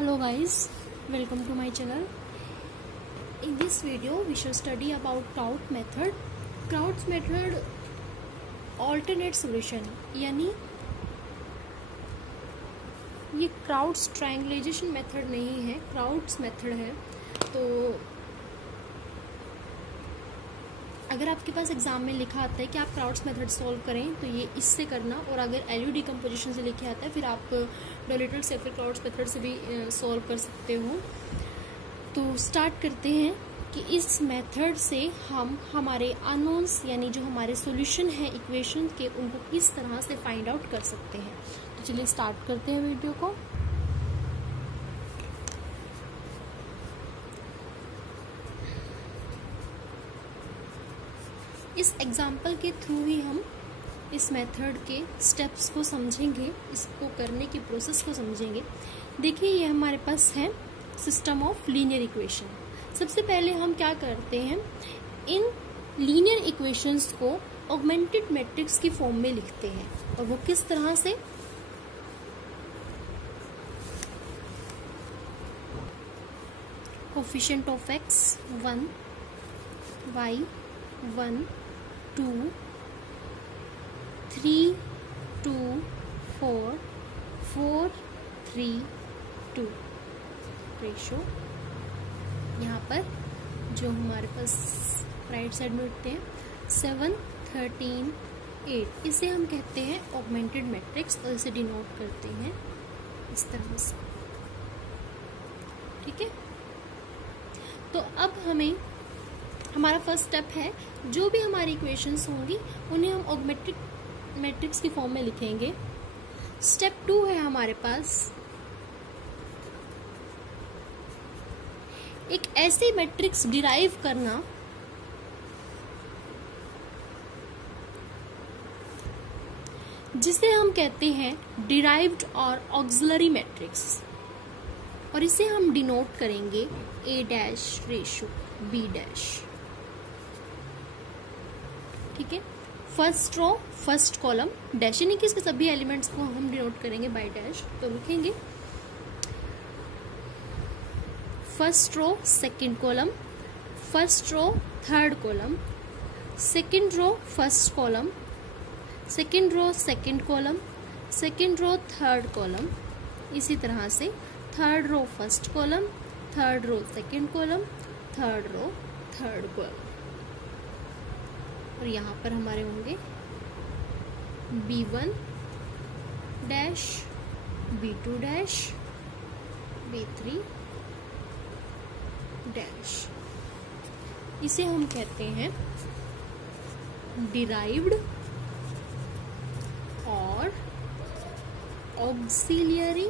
Hello guys, welcome to my channel. In this video we shall study about Kraut method. Kraut's method alternate solution, यानी ये Kraut's triangulation method नहीं है, Kraut's method है। तो अगर आपके पास एग्जाम में लिखा आता है कि आप क्राउट्स मेथड सॉल्व करें तो ये इससे करना, और अगर एलयू डिकम्पोजिशन से लिखे आता है फिर आप डोलिटल से फिर क्राउट्स मेथड से भी सॉल्व कर सकते हो। तो स्टार्ट करते हैं कि इस मेथड से हम हमारे अननोन्स यानी जो हमारे सॉल्यूशन है इक्वेशन के उनको किस तरह से फाइंड आउट कर सकते हैं। तो चलिए स्टार्ट करते हैं वीडियो को। इस एग्जाम्पल के थ्रू ही हम इस मेथड के स्टेप्स को समझेंगे, इसको करने की प्रोसेस को समझेंगे। देखिए ये हमारे पास है सिस्टम ऑफ लीनियर इक्वेशन। सबसे पहले हम क्या करते हैं, इन लीनियर इक्वेशंस को ऑगमेंटेड मैट्रिक्स की फॉर्म में लिखते हैं। और वो किस तरह से, coefficient of x 1, y 1, 2, 3, 2, 4, 4, 3, 2 ratio. यहाँ पर जो हमारे पास राइट साइड में उठते हैं 7, 13, 8, इसे हम कहते हैं ऑगमेंटेड मैट्रिक्स और इसे डिनोट करते हैं इस तरह से। ठीक है, तो अब हमें हमारा फर्स्ट स्टेप है, जो भी हमारी इक्वेशंस होंगी उन्हें हम ऑगमेंटेड मैट्रिक्स की फॉर्म में लिखेंगे। स्टेप 2 है हमारे पास एक ऐसी मैट्रिक्स डिराइव करना जिसे हम कहते हैं डिराइव्ड और ऑक्सिलरी मैट्रिक्स, और इसे हम डिनोट करेंगे A dash ratio B dash. ठीक है, first row first column dash, यानी कि इसके सभी एलिमेंट्स को हम डिनोट करेंगे बाय डैश। तो लिखेंगे first row second column, first row third column, second row first column, second row second column, second row third column, इसी तरह से third row first column, third row second column, third row third column. और यहाँ पर हमारे होंगे B1 dash, B2 dash, B3 dash. इसे हम कहते हैं डिराइव्ड और ऑक्सिलियरी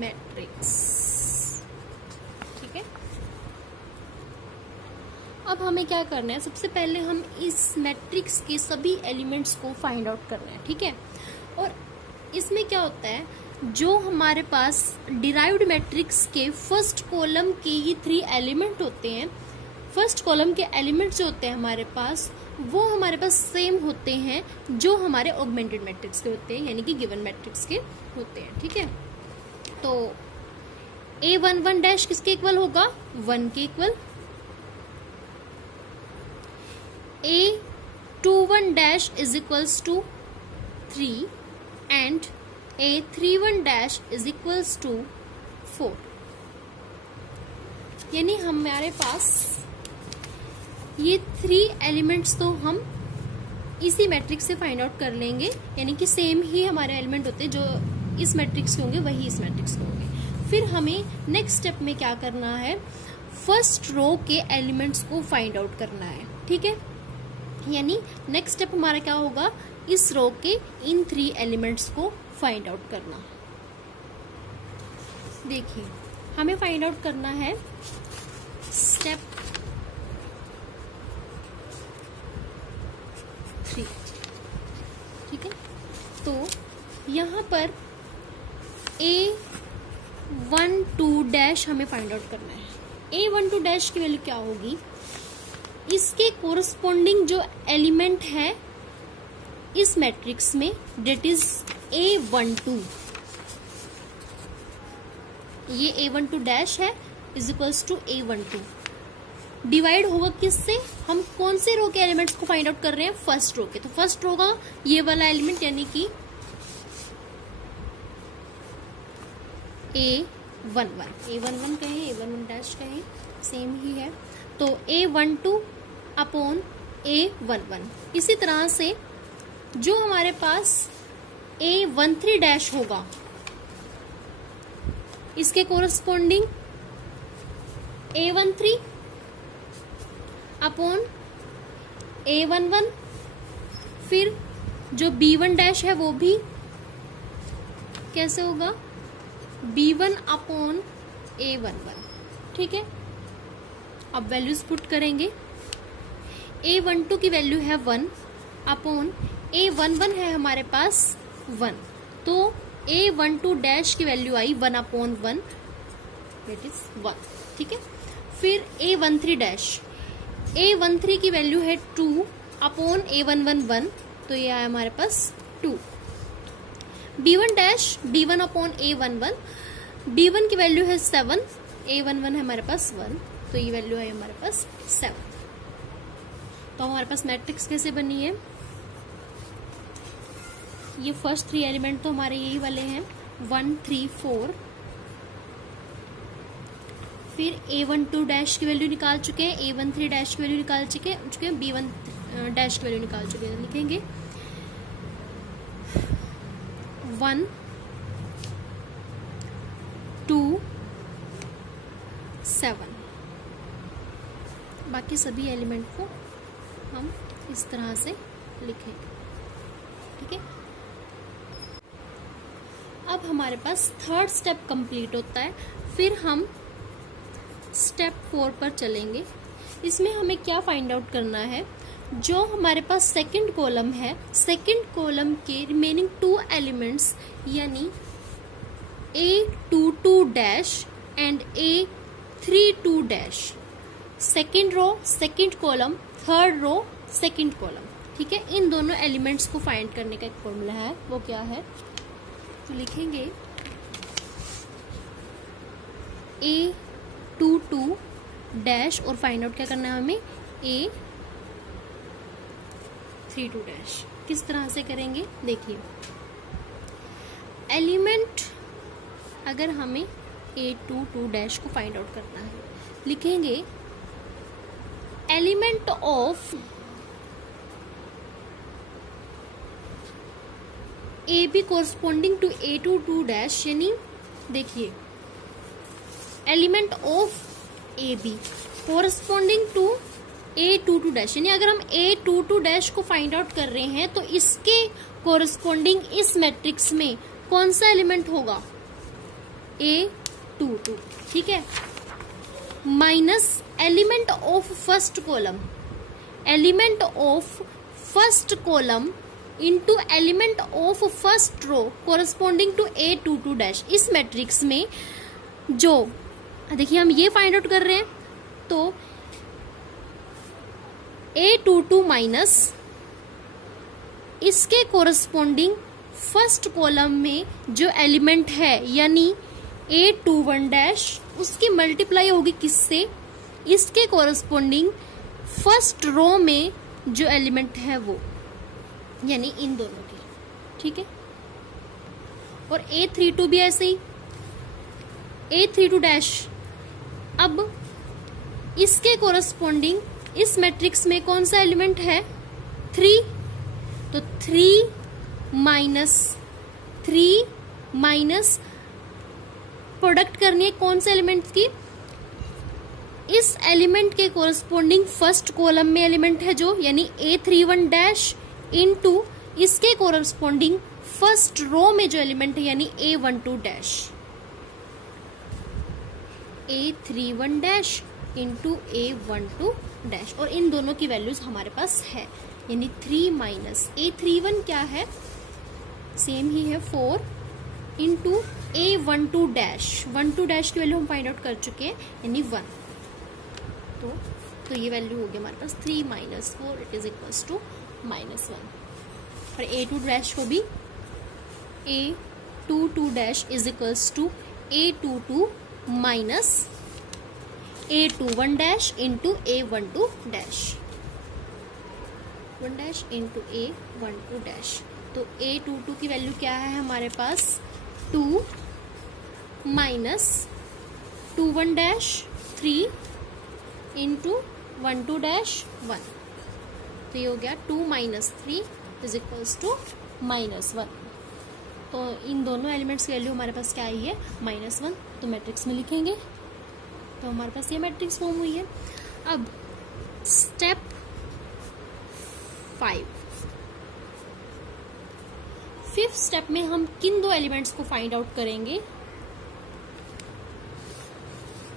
मैट्रिक्स। ठीक है, अब हमें क्या करना है, सबसे पहले हम इस मैट्रिक्स के सभी एलिमेंट्स को फाइंड आउट करना है। ठीक है, और इसमें क्या होता है, जो हमारे पास डिराइव्ड मैट्रिक्स के फर्स्ट कॉलम के ये 3 एलिमेंट होते हैं, फर्स्ट कॉलम के एलिमेंट्स जो होते हैं हमारे पास वो हमारे पास सेम होते हैं जो हमारे ऑगमेंटेड मैट्रिक्स के होते हैं, यानी कि गिवन मैट्रिक्स के होते हैं। ठीक है, तो A11 डैश किसके इक्वल होगा, 1 के equal. A21 dash is equals to 3 and A31 dash is equals to 4। यानी हमारे पास ये 3 एलिमेंट्स तो हम इसी मैट्रिक्स से फाइंड आउट कर लेंगे, यानी कि सेम ही हमारे एलिमेंट होते हैं, जो इस मैट्रिक्स के होंगे वही इस मैट्रिक्स के होंगे। फिर हमें नेक्स्ट स्टेप में क्या करना है, फर्स्ट रो के एलिमेंट्स को फाइंड आउट करना है। ठीक है, यानी नेक्स्ट स्टेप हमारा क्या होगा, इस रो के इन 3 एलिमेंट्स को फाइंड आउट करना। देखिए हमें फाइंड आउट करना है स्टेप 3। ठीक है, तो यहाँ पर A12 डैश हमें फाइंड आउट करना है। A12 डैश की वैल्यू क्या होगी, इसके कोरस्पॉन्डिंग जो एलिमेंट है इस मैट्रिक्स में, डेट इज A12, ये A12 डैश है is equals to A12। Divide होगा किससे, हम कौन से रो के एलिमेंट्स को फाइंड आउट कर रहे हैं, फर्स्ट रो के। तो फर्स्ट रो का ये वाला एलिमेंट यानी कि A11 कहें, A11 डैश कहें, सेम ही है। तो A12 अपॉन A11। इसी तरह से जो हमारे पास A13 डैश होगा इसके कोरस्पॉन्डिंग A13 अपॉन A11। फिर जो B1 डैश है वो भी कैसे होगा, B1 अपॉन A11। ठीक है, अब वैल्यूज पुट करेंगे। A12 की वैल्यू है 1 अपॉन A11 है हमारे पास 1, तो A12 डैश की value I 1 upon 1 that is 1। ठीक है, फिर A13 डैश, A13 की वैल्यू है 2 अपॉन A11 1, तो ये आया हमारे पास 2। B1 dash, B1 upon A11, B1 की वैल्यू है 7, A11 है हमारे पास 1, तो ये वैल्यू है हमारे पास 7। तो हमारे पास मैट्रिक्स कैसे बनी है, ये फर्स्ट 3 एलिमेंट तो हमारे यही वाले हैं 1 3 4। फिर A12 डैश की वैल्यू निकाल चुके हैं, A13 डैश की वैल्यू निकाल चुके हैं, B1 डैश की वैल्यू निकाल चुके हैं। लिखेंगे 1 2 7। बाकी सभी एलिमेंट को हम इस तरह से लिखेंगे। ठीक है, अब हमारे पास थर्ड स्टेप कंप्लीट होता है, फिर हम स्टेप 4 पर चलेंगे। इसमें हमें क्या फाइंड आउट करना है, जो हमारे पास सेकंड कॉलम है, सेकंड कॉलम के रिमेनिंग 2 एलिमेंट्स यानी A22 dash and A32 dash, second row second column, third row second column. ठीक है, इन दोनों एलिमेंट्स को फाइंड करने का एक फॉर्मूला है, वो क्या है, तो लिखेंगे A22 डैश और फाइंड आउट क्या करना है हमें, A32 डैश। किस तरह से करेंगे देखिए, एलिमेंट अगर हमें A22 डैश को फाइंड आउट करना है, लिखेंगे element of AB corresponding to A22 dash, यानी देखिए element of AB corresponding to A22 dash, यानी अगर हम A22 डैश को फाइंड आउट कर रहे हैं तो इसके कोरस्पॉन्डिंग इस मैट्रिक्स में कौन सा एलिमेंट होगा, A22। ठीक है, minus element of first column, element of first column into element of first row corresponding to A22 dash. इस मैट्रिक्स में जो देखिए हम ये फाइंड आउट कर रहे हैं, तो A22 माइनस इसके कोरस्पॉन्डिंग फर्स्ट कॉलम में जो एलिमेंट है यानी A21 डैश, उसकी मल्टीप्लाई होगी किससे, इसके कोरस्पॉन्डिंग फर्स्ट रो में जो एलिमेंट है वो, यानी इन दोनों की। ठीक है, और A32 भी ऐसे ही, A32 डैश, अब इसके कोरस्पॉन्डिंग इस मैट्रिक्स में कौन सा एलिमेंट है, 3, तो 3 माइनस प्रोडक्ट करनी है कौन से एलिमेंट की, इस एलिमेंट के कोरस्पॉन्डिंग फर्स्ट कॉलम में एलिमेंट है जो, यानी A31 डैश इनटू इसके कोरस्पॉन्डिंग फर्स्ट रो में जो एलिमेंट है यानी A12 dash, A31 dash into A12 dash, और इन दोनों की वैल्यूज हमारे पास है, यानी 3 माइनस A31 क्या है, सेम ही है 4 इंटू A12 डैश, 12 डैश की वैल्यू हम फाइंड आउट कर चुके हैं यानी 1, तो ये वैल्यू हो गया हमारे पास 3 minus 4 it is equals to -1। और A2 डैश को भी A22 dash is equals to A22 minus A21 dash into A12 dash, 1 dash into A12 dash. तो A22 की वैल्यू क्या है हमारे पास 2 माइनस 21 डैश 3 इंटू 12 डैश 1। तो ये हो गया 2 माइनस 3 इज इक्वल्स टू -1। तो इन दोनों एलिमेंट्स की वैल्यू हमारे पास क्या आई है -1। तो मैट्रिक्स में लिखेंगे, तो हमारे पास ये मैट्रिक्स फॉर्म हुई है। अब स्टेप 5, फिफ्थ स्टेप में हम किन दो एलिमेंट्स को फाइंड आउट करेंगे,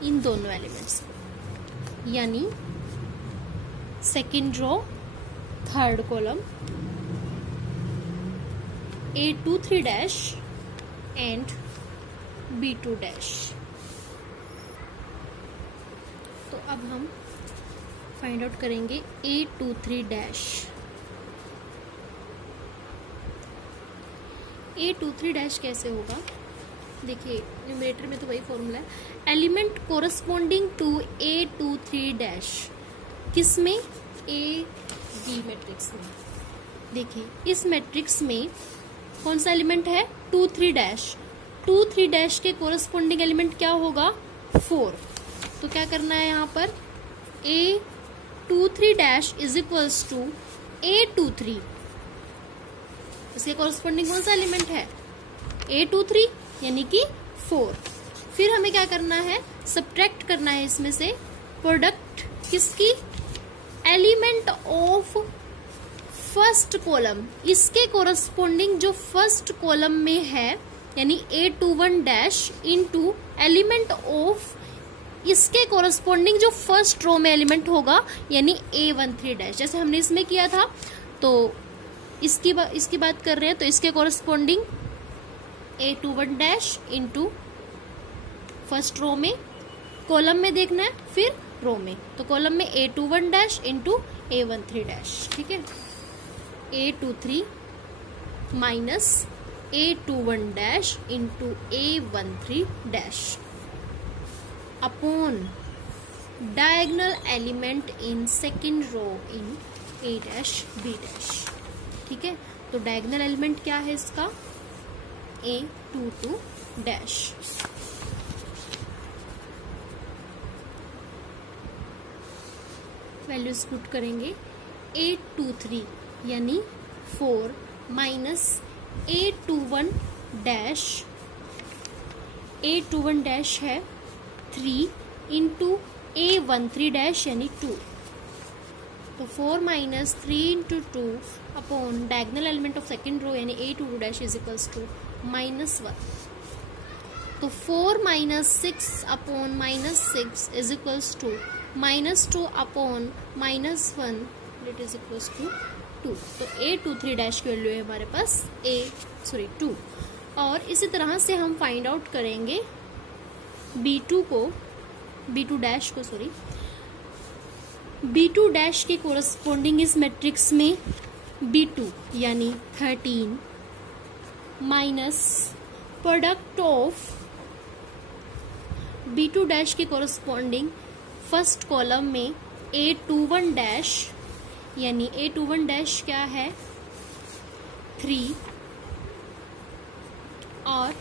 इन दोनों एलिमेंट्स को, यानी second row third column A23 dash and B2 dash. तो अब हम फाइंड आउट करेंगे A23 डैश। A23 डैश कैसे होगा, देखिए न्यूमरेटर में तो वही फॉर्मूला है, element corresponding to A23 dash, किसमें, A B मैट्रिक्स में। देखिए इस मैट्रिक्स में कौन सा एलिमेंट है 2 3 डैश, 2 3 डैश के कोरस्पॉन्डिंग एलिमेंट क्या होगा 4। तो क्या करना है यहाँ पर A23 dash is equals to A23, इसके कोरस्पॉन्डिंग कौन सा एलिमेंट है A23 यानी कि 4। फिर हमें क्या करना है, सब्ट्रैक्ट करना है इसमें से प्रोडक्ट किसकी, एलिमेंट ऑफ फर्स्ट कॉलम, इसके कोरस्पॉन्डिंग जो फर्स्ट कॉलम में है, यानी A21 dash into element of इसके कोरस्पॉन्डिंग जो फर्स्ट रो में एलिमेंट होगा, यानी A13 डैश। जैसे हमने इसमें किया था, तो इसकी बात कर रहे हैं, तो इसके corresponding A21 dash into first row में, कॉलम में देखना है, फिर रो में, तो कॉलम में A21 dash into A13 dash. ठीक है, A23 minus A21 dash into A13 dash upon diagonal element in second row in A dash B dash. ठीक है, तो डायगोनल एलिमेंट क्या है इसका A22 डैश। वैल्यूज पुट करेंगे, A23 यानी 4 minus A21 dash, A21 dash है 3 इंटू A13 डैश यानी 2। तो 4 minus 3 into 2 upon diagonal element of second row यानी A22 dash is equals to -1। तो 4 minus 6 upon -6 is equals to -2 upon -1 it is equals to 2। तो A23 dash की value है हमारे पास 2। और इसी तरह से हम फाइंड आउट करेंगे B2 डैश को B2 डैश के कोरस्पॉन्डिंग इस मैट्रिक्स में B2 यानी 13 minus product of B2 dash के कोरस्पॉन्डिंग फर्स्ट कॉलम में A21 डैश, यानी A21 डैश क्या है 3, और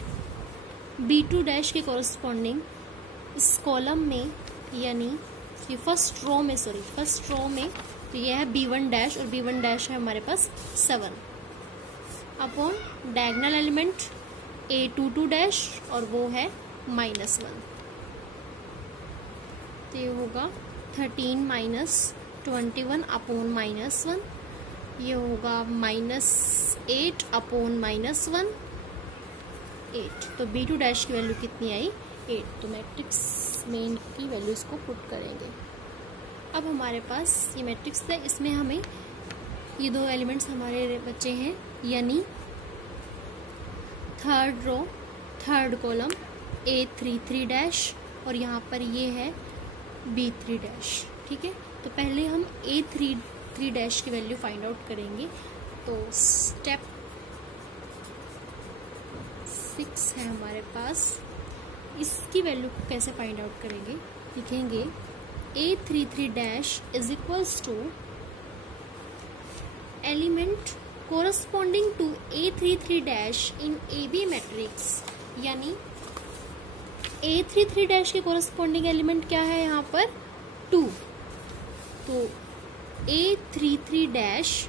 B2 डैश के कोरस्पॉन्डिंग इस कॉलम में, यानी ये फर्स्ट रो में, तो ये है B1 डैश, और B1 डैश है हमारे पास 7 upon diagonal element A22 dash, और वो है -1। तो ये होगा 13 माइनस 21 अपॉन -1, ये होगा -8 अपॉन -1 8। तो B2 डैश की वैल्यू कितनी आई 8। तो मैट्रिक्स में इनकी वैल्यूज को पुट करेंगे। अब हमारे पास ये मैट्रिक्स है, इसमें हमें ये दो एलिमेंट्स हमारे बच्चे हैं, यानी third row third column A33 dash, और यहाँ पर ये है B3 डैश। ठीक है, तो पहले हम A33 डैश की वैल्यू फाइंड आउट करेंगे। तो स्टेप 6 है हमारे पास, इसकी वैल्यू कैसे फाइंड आउट करेंगे, लिखेंगे A33 dash is equals to element corresponding to A33 dash in AB matrix, यानी A33 डैश के कोरस्पॉन्डिंग एलिमेंट क्या है यहाँ पर 2, तो A33 dash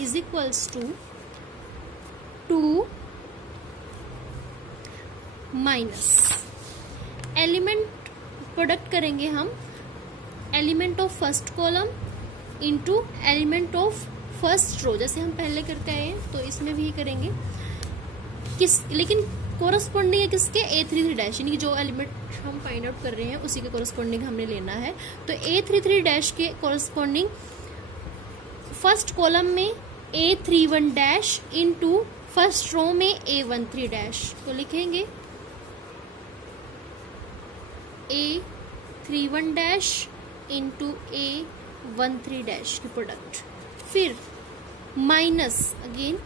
is equals to 2 minus element product करेंगे हम element of first column into element of first row, जैसे हम पहले करते आए हैं तो इसमें भी करेंगे लेकिन कोरस्पॉन्डिंग है किसके A33 डैश, यानी कि जो एलिमेंट हम फाइंड आउट कर रहे हैं उसी के कोरस्पॉन्डिंग हमने लेना है। तो A33 डैश के कोरस्पॉन्डिंग फर्स्ट कॉलम में A31 dash into first row में A13 डैश, तो लिखेंगे A31 dash into A13 dash की प्रोडक्ट, फिर minus again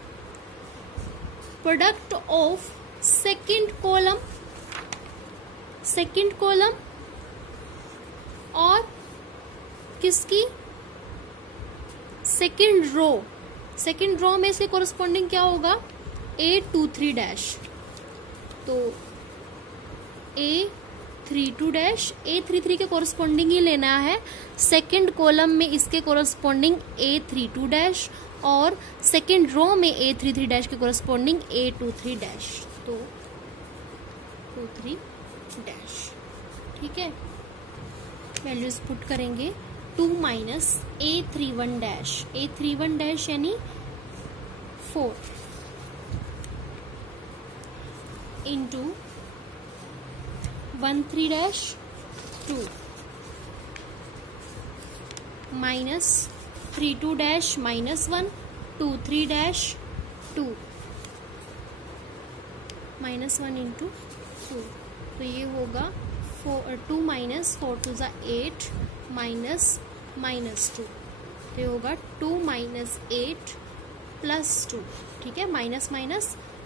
product of second column और किसकी सेकेंड रो में से कोरस्पॉन्डिंग क्या होगा A23 डैश, तो A32 डैश A33 के कोरस्पॉन्डिंग ही लेना है, सेकेंड कॉलम में इसके कोरस्पॉन्डिंग A32 डैश और सेकेंड रो में A33 डैश के कोरस्पॉन्डिंग A23 डैश, तो 23 डैश, ठीक है। वैल्यूज पुट करेंगे 2 माइनस A31 डैश यानी 4 into 13 dash 2 minus 32 dash minus 1 23 dash 2 minus 1 into 2, तो ये होगा 2 माइनस 4 टू ज़ा 8 माइनस 2, तो ये होगा 2 माइनस 8 प्लस 2, ठीक है, माइनस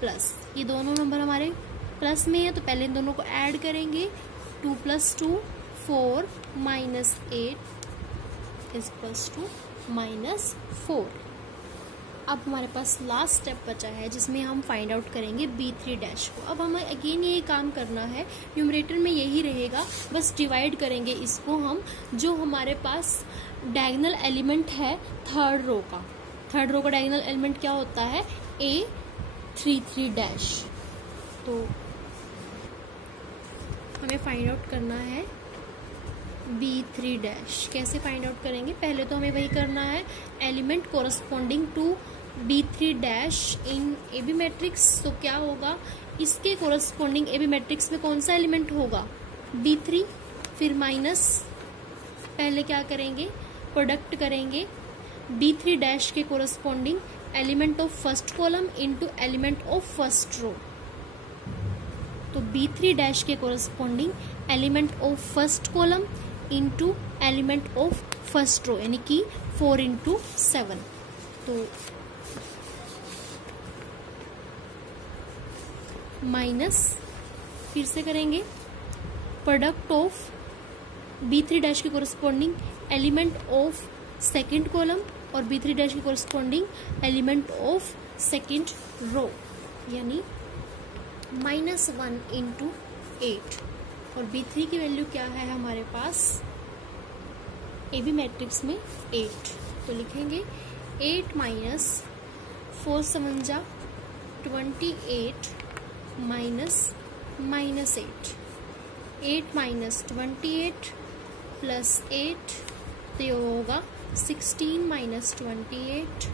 प्लस, ये दोनों नंबर हमारे प्लस में है तो पहले इन दोनों को ऐड करेंगे, 2 plus 2 4 minus 8 is plus 2 minus 4। अब हमारे पास लास्ट स्टेप बचा है जिसमें हम फाइंड आउट करेंगे B3 डैश को। अब हमें अगेन ये काम करना है, न्यूमरेटर में यही रहेगा, बस डिवाइड करेंगे इसको हम, जो हमारे पास डायगोनल एलिमेंट है थर्ड रो का डायगोनल एलिमेंट क्या होता है A33 डैश, तो हमें फाइंड आउट करना है B3 डैश। कैसे फाइंड आउट करेंगे, पहले तो हमें वही करना है element corresponding to B3 dash in AB matrix, तो क्या होगा इसके कोरस्पॉन्डिंग AB मैट्रिक्स में कौन सा एलिमेंट होगा B3, फिर माइनस पहले क्या करेंगे प्रोडक्ट करेंगे B3 डैश के corresponding element of first column into element of first row, तो B3 डैश के corresponding element of first column into element of first row, यानी कि 4 इंटू 7, तो माइनस फिर से करेंगे प्रोडक्ट ऑफ B3 डैश के corresponding element of second column और B3 डैश के corresponding element of second row, यानी -1 इंटू 8, और B3 की वैल्यू क्या है हमारे पास AB मैट्रिक्स में 8, तो लिखेंगे 8 माइनस 4 7 जा 28 माइनस -8, 8 माइनस 28 प्लस 8, तो ये होगा 16 माइनस 28।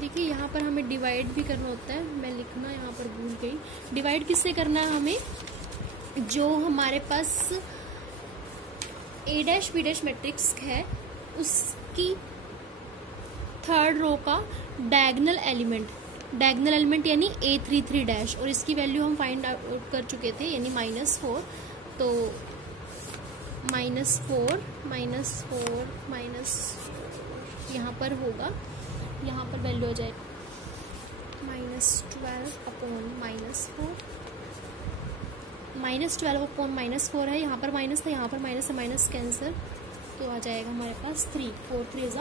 देखिए यहाँ पर हमें डिवाइड भी करना होता है, मैं लिखना यहाँ पर भूल गई। डिवाइड किससे करना है हमें, जो हमारे पास A dash B dash matrix है उसकी थर्ड रो का डायगोनल एलिमेंट यानी A33 डैश, और इसकी वैल्यू हम फाइंड आउट कर चुके थे यानी -4, तो -4 यहाँ पर होगा, यहाँ पर वैल्यू हो जाए -12 अपॉन -4, -12 अपॉन -4 है, यहाँ पर माइनस था, यहाँ पर माइनस है, माइनस कैंसर, तो आ जाएगा हमारे पास 3, 4 3 इज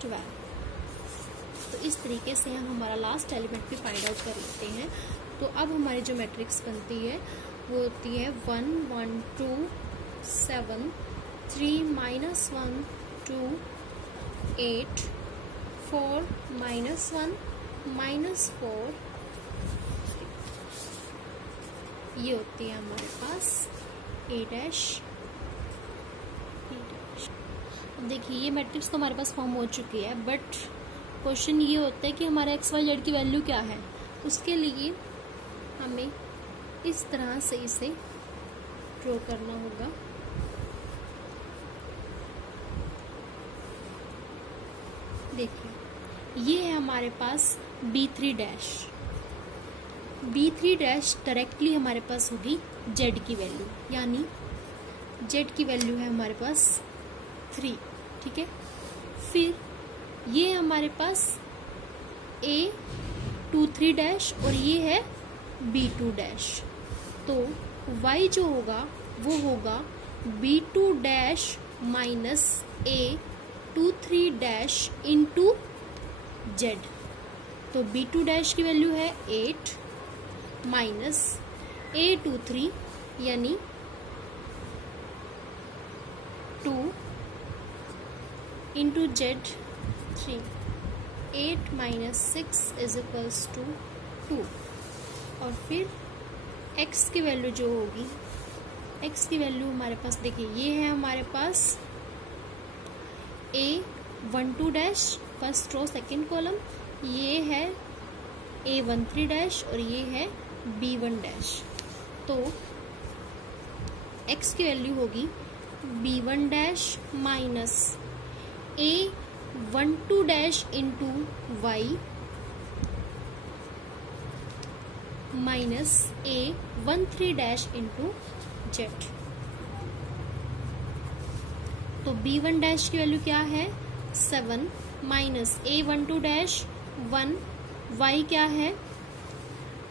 12। तो इस तरीके से हम हमारा लास्ट एलिमेंट भी फाइंड आउट कर लेते हैं। तो अब हमारी जो मैट्रिक्स बनती है वो होती है 1 1 2 7 3 -1 2 8 4 -1 -4, ये होती है हमारे पास A डैश। अब देखिए ये मैट्रिक्स तो हमारे पास फॉर्म हो चुकी है, बट क्वेश्चन ये होता है कि हमारा XYZ की वैल्यू क्या है। उसके लिए हमें इस तरह से इसे ड्रॉ करना होगा। देखिए ये है हमारे पास B3 dash. B3 dash directly हमारे पास होगी Z की वैल्यू, यानी Z की वैल्यू है हमारे पास 3, ठीक है। फिर ये हमारे पास A23 डैश और ये है B2 डैश। तो Y जो होगा वो होगा B2 dash minus A23 dash into Z। तो B2 डैश की वैल्यू है 8 माइनस A23 यानी 2 into Z3। 8 minus 6 is equals to 2। और फिर x की वैल्यू जो होगी, x की वैल्यू हमारे पास देखिए ये है हमारे पास A12 dash first row second column, ये है A13 डैश और ये है B1 डैश। तो x की वैल्यू होगी B1 dash minus A12 dash into Y minus A13 dash into Z। तो B1 डैश की वैल्यू क्या है 7 माइनस A12 डैश 1, Y क्या है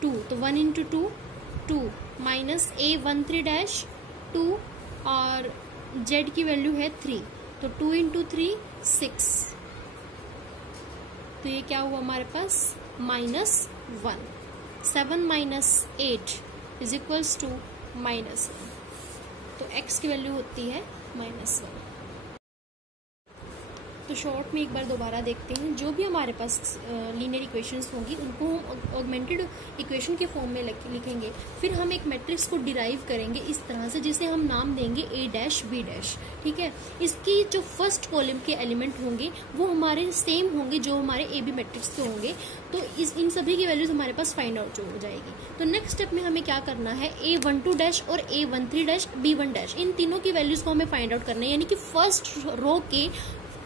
2, तो 1 इंटू 2 2 माइनस A13 डैश 2 और Z की वैल्यू है 3, तो 2 इंटू 3 6। तो ये क्या हुआ हमारे पास -1। 7 माइनस 8 इज इक्वल्स टू -1। तो x की वैल्यू होती है -1। तो शॉर्ट में एक बार दोबारा देखते हैं। जो भी हमारे पास लीनियर इक्वेशंस होंगी उनको हम ऑगमेंटेड इक्वेशन के फॉर्म में लिखेंगे। फिर हम एक मैट्रिक्स को डिराइव करेंगे इस तरह से, जिसे हम नाम देंगे A डैश B डैश, ठीक है। इसकी जो फर्स्ट कॉलम के एलिमेंट होंगे वो हमारे सेम होंगे जो हमारे AB मैट्रिक्स के होंगे। तो इन सभी की वैल्यूज हमारे पास फाइंड आउट हो जाएगी। तो नेक्स्ट स्टेप में हमें क्या करना है, A12 डैश और A13 डैश B1 डैश, इन तीनों की वैल्यूज को हमें फाइंड आउट करना है, यानी कि फर्स्ट रो के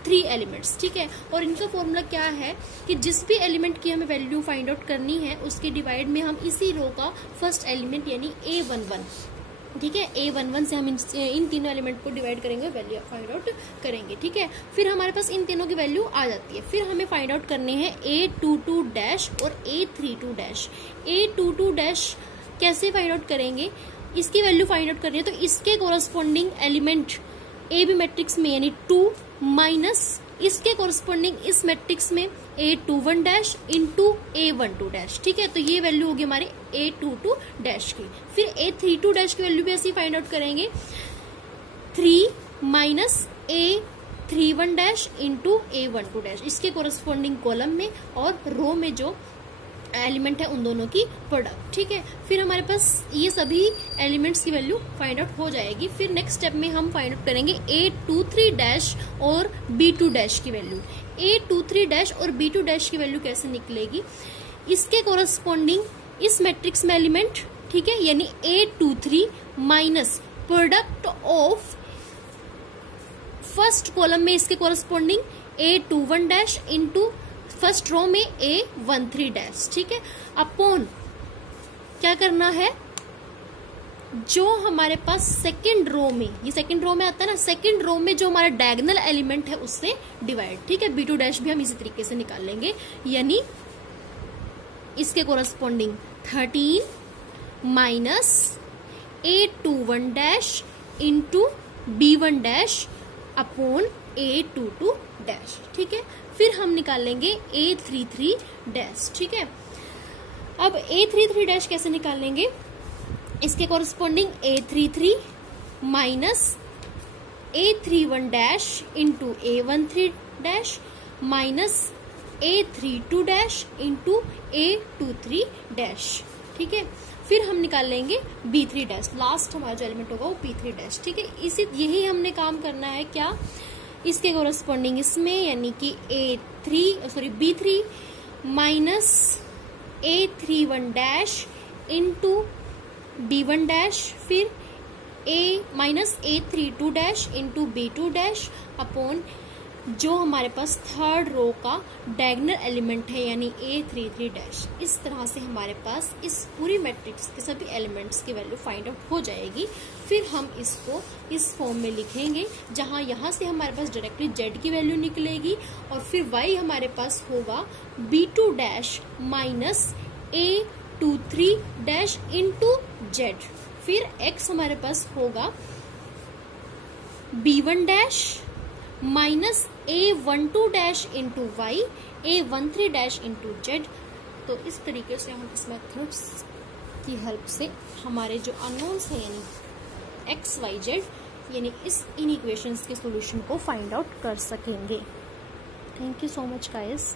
3 एलिमेंट्स, ठीक है। और इनका फॉर्मूला क्या है कि जिस भी एलिमेंट की हमें वैल्यू फाइंड आउट करनी है उसके डिवाइड में हम इसी रो का फर्स्ट एलिमेंट यानी A11, ठीक है, A11 से हम इन तीनों एलिमेंट को डिवाइड करेंगे, वैल्यू फाइंड आउट करेंगे, ठीक है। फिर हमारे पास इन तीनों की वैल्यू आ जाती है। फिर हमें फाइंड आउट करने हैं A22 डैश और A32 डैश। A22 डैश कैसे फाइंड आउट करेंगे, इसकी वैल्यू फाइंड आउट करनी है तो इसके कोरस्पॉन्डिंग एलिमेंट AB मैट्रिक्स में यानी 2 माइनस इसके कोरस्पॉन्डिंग इस मैट्रिक्स में A21 dash into A12 dash, ठीक है। तो ये वैल्यू होगी हमारे A22 डैश की। फिर A32 डैश की वैल्यू भी ऐसे ही फाइंड आउट करेंगे, 3 minus A31 dash into A12 dash, इसके कोरस्पॉन्डिंग कॉलम में और रो में जो एलिमेंट है उन दोनों की प्रोडक्ट, ठीक है। फिर हमारे पास ये सभी एलिमेंट्स की वैल्यू फाइंड आउट हो जाएगी। फिर नेक्स्ट स्टेप में हम फाइंड आउट करेंगे A23 डैश और B2 डैश की वैल्यू। A23 डैश और B2 डैश की वैल्यू कैसे निकलेगी, इसके कोरस्पॉन्डिंग इस मैट्रिक्स में एलिमेंट, ठीक है, यानी A23 minus product of first column में इसके corresponding A21 dash into first row में A13 डैश, ठीक है, अपॉन क्या करना है, जो हमारे पास सेकंड रो में, ये सेकंड रो में आता है ना, सेकंड रो में जो हमारा डायगोनल एलिमेंट है उससे डिवाइड, ठीक है। B2 डैश भी हम इसी तरीके से निकाल लेंगे, यानी इसके corresponding 13 minus A21 dash into B1 dash upon A22 dash, ठीक है। फिर हम निकालेंगे A33 डैश, ठीक है। अब A33 डैश कैसे निकालेंगे, इसके corresponding A33 minus A31 dash into A13 dash minus A32 dash into A23 dash, ठीक है। फिर हम निकालेंगे B3 डैश, लास्ट हमारा जो एलिमेंट होगा वो B3 डैश, ठीक है। यही हमने काम करना है क्या, इसके कोरस्पॉन्डिंग इसमें, यानी कि B3 minus A31 dash into B1 dash, फिर minus A32 dash into B2 dash upon जो हमारे पास थर्ड रो का डायगोनल एलिमेंट है यानी A33 डैश। इस तरह से हमारे पास इस पूरी मैट्रिक्स के सभी एलिमेंट्स की वैल्यू फाइंड आउट हो जाएगी। फिर हम इसको इस फॉर्म में लिखेंगे जहां यहाँ से हमारे पास डायरेक्टली Z की वैल्यू निकलेगी और फिर Y हमारे पास होगा B2 dash minus A23 dash into Z, फिर X हमारे पास होगा B1 dash minus A12 dash into Y, A13 dash into Z। तो इस तरीके से हम इस मेथड्स की हेल्प से हमारे जो अननोन्स हैं यानी X, Y, Z यानी इन इक्वेशंस के सॉल्यूशन को फाइंड आउट कर सकेंगे। Thank you so much guys.